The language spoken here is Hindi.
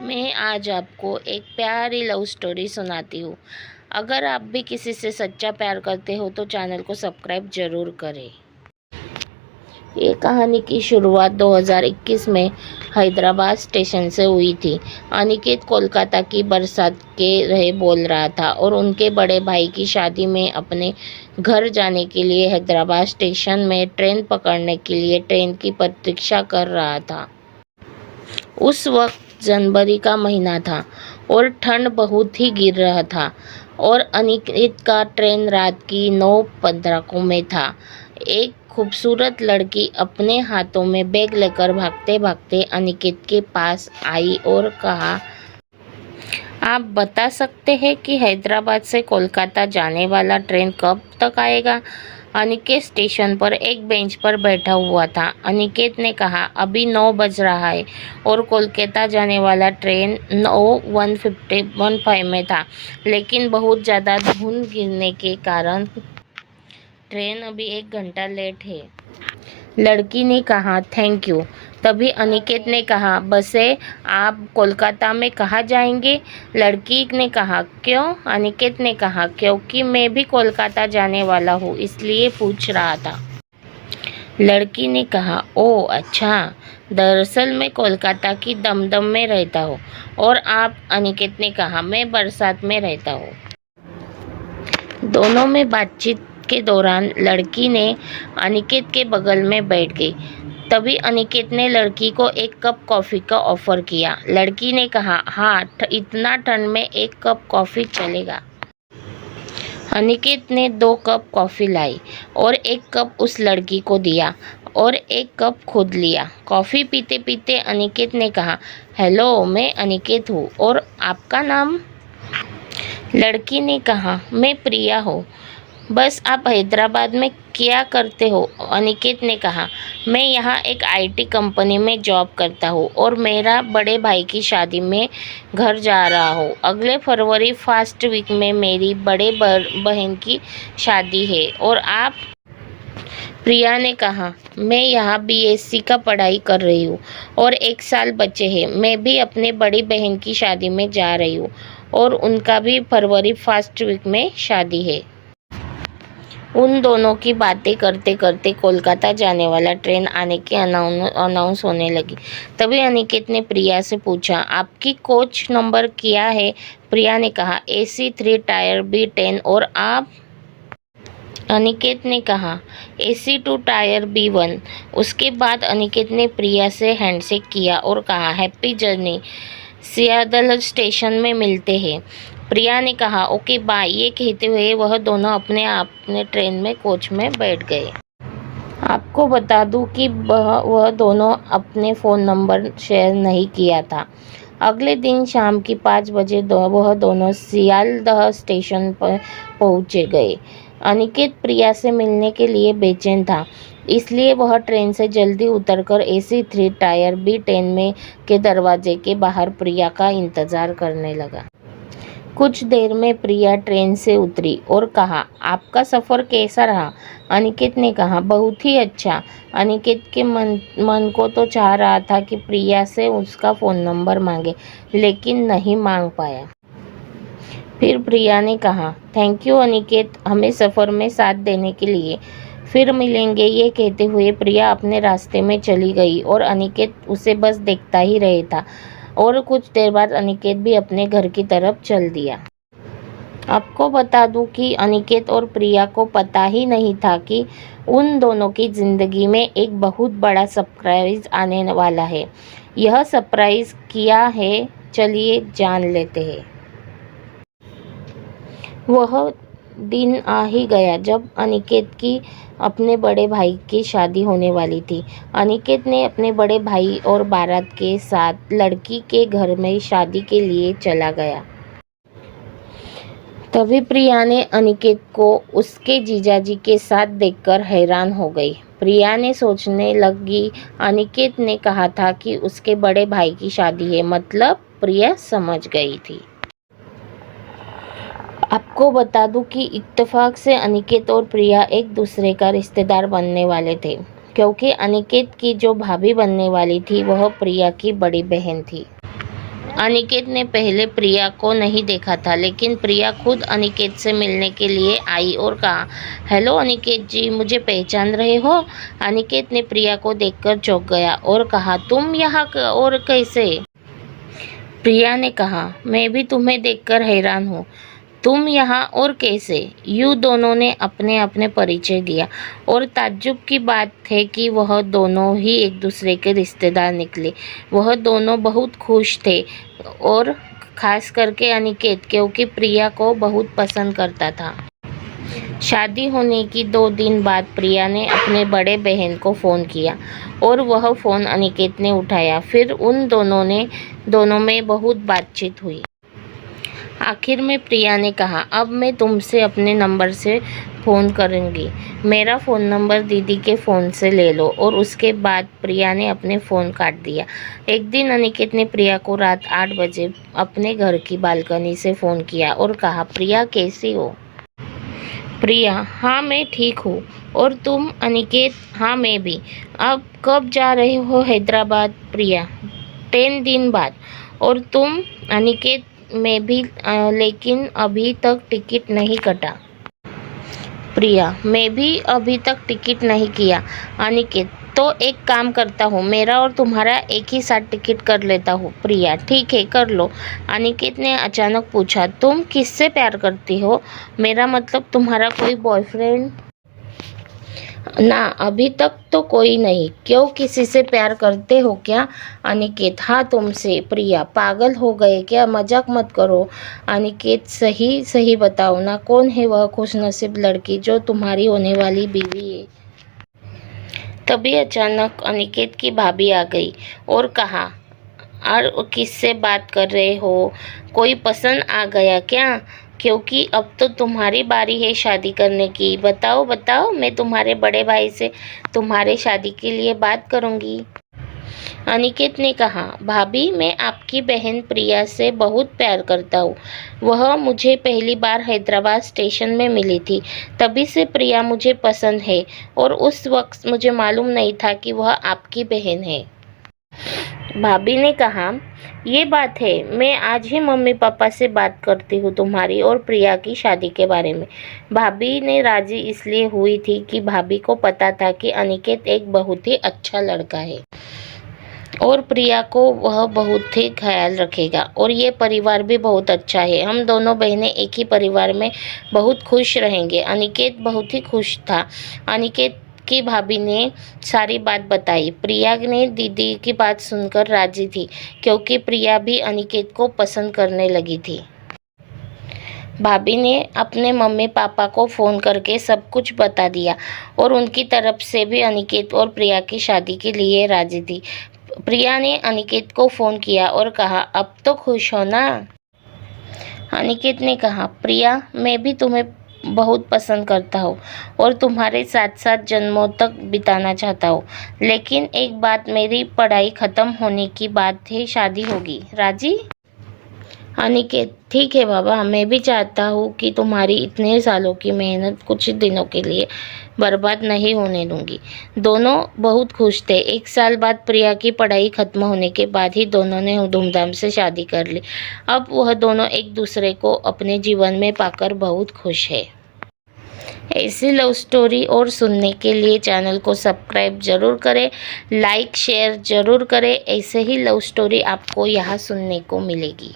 मैं आज आपको एक प्यारी लव स्टोरी सुनाती हूँ। अगर आप भी किसी से सच्चा प्यार करते हो तो चैनल को सब्सक्राइब ज़रूर करें। ये कहानी की शुरुआत 2021 में हैदराबाद स्टेशन से हुई थी। अनिकेत कोलकाता की बरसात के रहे बोल रहा था और उनके बड़े भाई की शादी में अपने घर जाने के लिए हैदराबाद स्टेशन में ट्रेन पकड़ने के लिए ट्रेन की प्रतीक्षा कर रहा था। उस वक्त जनवरी का महीना था और ठंड बहुत ही गिर रहा था और अनिकेत का ट्रेन रात की 9:15 को में था। एक खूबसूरत लड़की अपने हाथों में बैग लेकर भागते भागते अनिकेत के पास आई और कहा, आप बता सकते हैं कि हैदराबाद से कोलकाता जाने वाला ट्रेन कब तक आएगा? अनिकेत स्टेशन पर एक बेंच पर बैठा हुआ था। अनिकेत ने कहा, अभी 9 बज रहा है और कोलकाता जाने वाला ट्रेन 9:15 में था, लेकिन बहुत ज़्यादा धुंध गिरने के कारण ट्रेन अभी 1 घंटा लेट है। लड़की ने कहा, थैंक यू। तभी अनिकेत ने कहा, बसे आप कोलकाता में कहाँ जाएंगे? लड़की ने कहा, क्यों? अनिकेत ने कहा, क्योंकि मैं भी कोलकाता जाने वाला हूँ, इसलिए पूछ रहा था। लड़की ने कहा, ओह अच्छा, दरअसल मैं कोलकाता की दमदम में रहता हूँ। और आप? अनिकेत ने कहा, मैं बरसात में रहता हूँ। दोनों में बातचीत के दौरान लड़की ने अनिकेत के बगल में बैठ गई। तभी अनिकेत ने लड़की को एक कप कॉफ़ी का ऑफ़र किया। लड़की ने कहा, हाँ, इतना ठंड में 1 कप कॉफ़ी चलेगा। अनिकेत ने 2 कप कॉफ़ी लाई और 1 कप उस लड़की को दिया और 1 कप खुद लिया। कॉफ़ी पीते पीते अनिकेत ने कहा, हेलो, मैं अनिकेत हूँ और आपका नाम? लड़की ने कहा, मैं प्रिया हूँ। बस आप हैदराबाद में क्या करते हो? अनिकेत ने कहा, मैं यहाँ एक आईटी कंपनी में जॉब करता हूँ और मेरा बड़े भाई की शादी में घर जा रहा हूँ। अगले फरवरी फर्स्ट वीक में मेरी बड़े बहन की शादी है। और आप? प्रिया ने कहा, मैं यहाँ बीएससी का पढ़ाई कर रही हूँ और 1 साल बचे हैं। मैं भी अपने बड़ी बहन की शादी में जा रही हूँ और उनका भी फरवरी फर्स्ट वीक में शादी है। उन दोनों की बातें करते करते कोलकाता जाने वाला ट्रेन आने की अनाउंस होने लगी। तभी अनिकेत ने प्रिया से पूछा, आपकी कोच नंबर क्या है? प्रिया ने कहा, AC3 टायर B10। और आप? अनिकेत ने कहा, AC2 टायर B1। उसके बाद अनिकेत ने प्रिया से हैंडशेक किया और कहा, हैप्पी जर्नी, सियादल स्टेशन में मिलते हैं। प्रिया ने कहा, ओके बाय। ये कहते हुए वह दोनों अपने ट्रेन में कोच में बैठ गए। आपको बता दूं कि वह दोनों अपने फ़ोन नंबर शेयर नहीं किया था। अगले दिन शाम की 5 बजे वह दोनों सियालदह स्टेशन पर पहुँचे गए। अनिकेत प्रिया से मिलने के लिए बेचैन था, इसलिए वह ट्रेन से जल्दी उतरकर AC3 टायर B10 में के दरवाजे के बाहर प्रिया का इंतज़ार करने लगा। कुछ देर में प्रिया ट्रेन से उतरी और कहा, आपका सफ़र कैसा रहा? अनिकेत ने कहा, बहुत ही अच्छा। अनिकेत के मन को तो चाह रहा था कि प्रिया से उसका फ़ोन नंबर मांगे, लेकिन नहीं मांग पाया। फिर प्रिया ने कहा, थैंक यू अनिकेत, हमें सफ़र में साथ देने के लिए। फिर मिलेंगे। ये कहते हुए प्रिया अपने रास्ते में चली गई और अनिकेत उसे बस देखता ही रहा था। और कुछ देर बाद अनिकेत भी अपने घर की तरफ चल दिया। आपको बता दूं कि अनिकेत और प्रिया को पता ही नहीं था कि उन दोनों की ज़िंदगी में एक बहुत बड़ा सरप्राइज़ आने वाला है। यह सरप्राइज़ क्या है, चलिए जान लेते हैं। वह दिन आ ही गया जब अनिकेत की अपने बड़े भाई की शादी होने वाली थी। अनिकेत ने अपने बड़े भाई और बारात के साथ लड़की के घर में शादी के लिए चला गया। तभी प्रिया ने अनिकेत को उसके जीजाजी के साथ देखकर हैरान हो गई। प्रिया ने सोचने लगी, अनिकेत ने कहा था कि उसके बड़े भाई की शादी है, मतलब प्रिया समझ गई थी। आपको बता दूं कि इत्तेफाक से अनिकेत और प्रिया एक दूसरे का रिश्तेदार बनने वाले थे, क्योंकि अनिकेत की जो भाभी बनने वाली थी वह प्रिया की बड़ी बहन थी। अनिकेत ने पहले प्रिया को नहीं देखा था, लेकिन प्रिया खुद अनिकेत से मिलने के लिए आई और कहा, हेलो अनिकेत जी, मुझे पहचान रहे हो? अनिकेत ने प्रिया को देखकर चौंक गया और कहा, तुम यहाँ और कैसे? प्रिया ने कहा, मैं भी तुम्हें देखकर हैरान हूँ, तुम यहाँ और कैसे? यूँ दोनों ने अपने अपने परिचय दिया और ताज्जुब की बात है कि वह दोनों ही एक दूसरे के रिश्तेदार निकले। वह दोनों बहुत खुश थे और खास करके अनिकेत, क्योंकि प्रिया को बहुत पसंद करता था। शादी होने की 2 दिन बाद प्रिया ने अपने बड़े बहन को फ़ोन किया और वह फ़ोन अनिकेत ने उठाया। फिर उन दोनों में बहुत बातचीत हुई। आखिर में प्रिया ने कहा, अब मैं तुमसे अपने नंबर से फ़ोन करूँगी, मेरा फ़ोन नंबर दीदी के फ़ोन से ले लो। और उसके बाद प्रिया ने अपने फ़ोन काट दिया। एक दिन अनिकेत ने प्रिया को रात 8 बजे अपने घर की बालकनी से फ़ोन किया और कहा, प्रिया कैसी हो? प्रिया, हाँ मैं ठीक हूँ। और तुम? अनिकेत, हाँ मैं भी। अब कब जा रहे हो हैदराबाद? प्रिया, 10 दिन बाद। और तुम? अनिकेत, मैं भी, लेकिन अभी तक टिकट नहीं कटा। प्रिया, मैं भी अभी तक टिकट नहीं किया। अनिकेत, तो एक काम करता हूँ, मेरा और तुम्हारा एक ही साथ टिकट कर लेता हूँ। प्रिया, ठीक है कर लो। अनिकेत ने अचानक पूछा, तुम किससे प्यार करती हो? मेरा मतलब तुम्हारा कोई बॉयफ्रेंड? ना, अभी तक तो कोई नहीं। क्यों, किसी से प्यार करते हो क्या? अनिकेत, हाँ तुमसे। प्रिया, पागल हो गए क्या? मजाक मत करो। अनिकेत, सही सही बताओ ना, कौन है वह खुशनसीब लड़की जो तुम्हारी होने वाली बीवी है? तभी अचानक अनिकेत की भाभी आ गई और कहा, और किससे बात कर रहे हो? कोई पसंद आ गया क्या? क्योंकि अब तो तुम्हारी बारी है शादी करने की। बताओ बताओ, मैं तुम्हारे बड़े भाई से तुम्हारे शादी के लिए बात करूंगी। अनिकेत ने कहा, भाभी मैं आपकी बहन प्रिया से बहुत प्यार करता हूँ। वह मुझे पहली बार हैदराबाद स्टेशन में मिली थी, तभी से प्रिया मुझे पसंद है और उस वक्त मुझे मालूम नहीं था कि वह आपकी बहन है। भाभी ने कहा, ये बात है, मैं आज ही मम्मी पापा से बात करती हूँ तुम्हारी और प्रिया की शादी के बारे में। भाभी ने राजी इसलिए हुई थी कि भाभी को पता था कि अनिकेत एक बहुत ही अच्छा लड़का है और प्रिया को वह बहुत ही ख्याल रखेगा और ये परिवार भी बहुत अच्छा है। हम दोनों बहनें एक ही परिवार में बहुत खुश रहेंगे। अनिकेत बहुत ही खुश था। अनिकेत की भाभी ने सारी बात बताई। प्रिया ने दीदी की बात सुनकर राजी थी, क्योंकि प्रिया भी अनिकेत को पसंद करने लगी थी। भाभी ने अपने मम्मी पापा को फ़ोन करके सब कुछ बता दिया और उनकी तरफ से भी अनिकेत और प्रिया की शादी के लिए राजी थी। प्रिया ने अनिकेत को फ़ोन किया और कहा, अब तो खुश हो ना? अनिकेत ने कहा, प्रिया मैं भी तुम्हें बहुत पसंद करता हूँ और तुम्हारे साथ साथ जन्मों तक बिताना चाहता हूँ, लेकिन एक बात, मेरी पढ़ाई ख़त्म होने की बाद ही शादी होगी। राजी? अनिकेत, ठीक है बाबा, मैं भी चाहता हूँ कि तुम्हारी इतने सालों की मेहनत कुछ दिनों के लिए बर्बाद नहीं होने दूंगी। दोनों बहुत खुश थे। 1 साल बाद प्रिया की पढ़ाई खत्म होने के बाद ही दोनों ने धूमधाम से शादी कर ली। अब वह दोनों एक दूसरे को अपने जीवन में पाकर बहुत खुश है। ऐसी लव स्टोरी और सुनने के लिए चैनल को सब्सक्राइब जरूर करें, लाइक शेयर जरूर करें। ऐसे ही लव स्टोरी आपको यहाँ सुनने को मिलेगी।